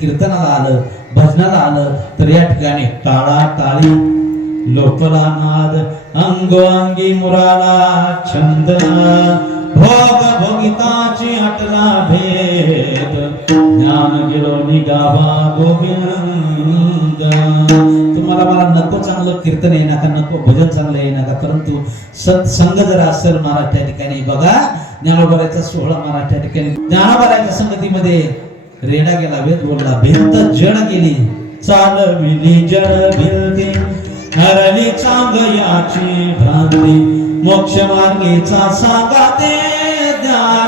कीर्तनाला आलं भजनाला आलं तर या ठिकाणी टाळा टाळी लोकला नाद अंगोंगी मुराला छंद भोग भोगिताची अटला भेद ज्ञान गेलो निगावा गोविंद. तुम्हाला मला नको चांगलं कीर्तन येणार का नको भजन चांगलं येणार का परंतु सत्संग जर असेल महाराज त्या ठिकाणी बघा ज्ञानोबराचा सोहळा महाराज त्या ठिकाणी ज्ञानोबराच्या संगतीमध्ये रेडा गेला वेद बोलला भिंत जड गेली. चालविली जड भिंती हरली चांग याची भ्रांती. मोक्ष मार्गेचा सांगा ते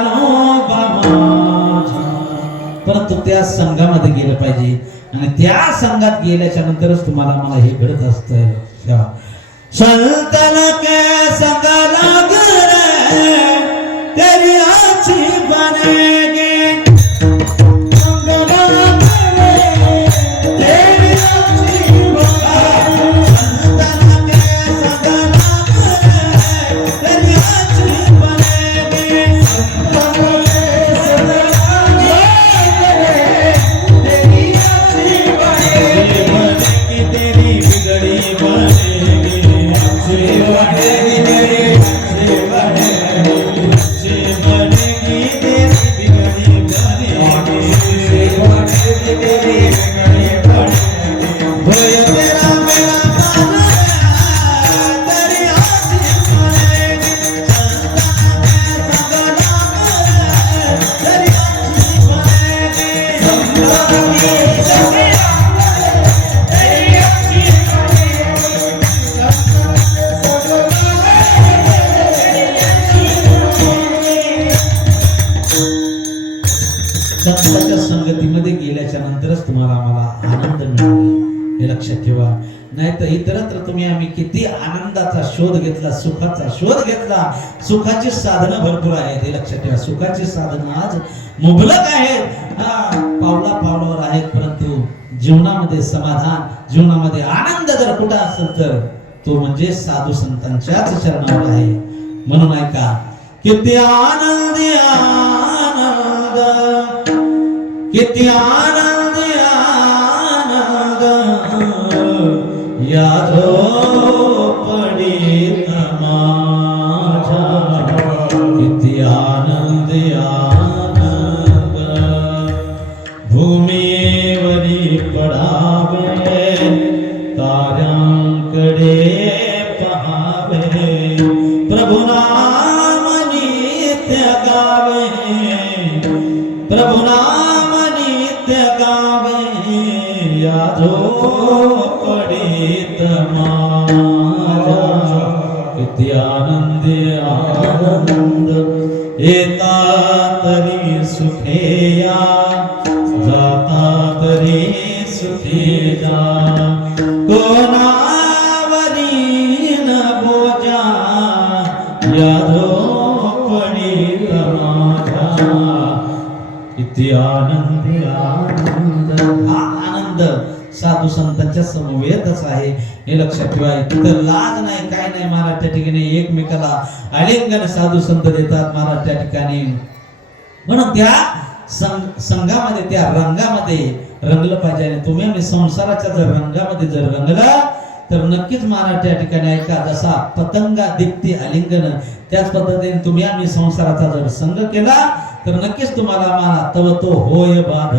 हो परंतु त्या संघामध्ये गेलं पाहिजे. आणि त्या संघात गेल्याच्या नंतरच तुम्हाला मला हे घडत असत. संतन संगतीमध्ये नंतरच तुम्हाला आम्हाला आनंद मिळाला. हे लक्षात ठेवा. नाही तर इतरत्र तुम्ही आम्ही किती आनंदाचा शोध घेतला सुखाचा शोध घेतला. सुखाची साधनं भरपूर आहेत हे लक्षात ठेवा. सुखाची साधनं आज मुबलक आहेत. पावला पावलावर आहेत परंतु जीवनामध्ये समाधान जीवनामध्ये आनंद जर कुठं असेल तर तो म्हणजे साधू संतांच्याच चरणावर आहे. म्हणून ऐका किती आनंदी आनंद किती आनंद पडावे ताऱ्यांकडे पहावे. प्रभु नाम नित्य गावे प्रभु नाम नित्य गावे या पडित माझ्या किती आनंद आनंद येता तरी सुखेया. जाता सुखे कोणावरी न बोजा या झोपडीत माझ्या किती आनंद आनंद हा आनंद साधू संतांच्या समवेतच आहे. हे लक्षात ठेवा तिथं लाज नाही काय नाही महाराज त्या ठिकाणी एकमेकाला आलिंगन साधू संत देतात महाराज त्या ठिकाणी. म्हणून त्या संघ- संघामध्ये त्या रंगामध्ये रंगलं पाहिजे. आणि तुम्ही आम्ही संसाराच्या जर रंगामध्ये जर रंगला तर नक्कीच महाराज या ठिकाणी ऐका जसा पतंगा दीप्ती आलिंगन त्याच पद्धतीने तुम्ही आम्ही संसाराचा जर संघ केला तर नक्कीच तुम्हाला आम्हाला तव तो होय बाध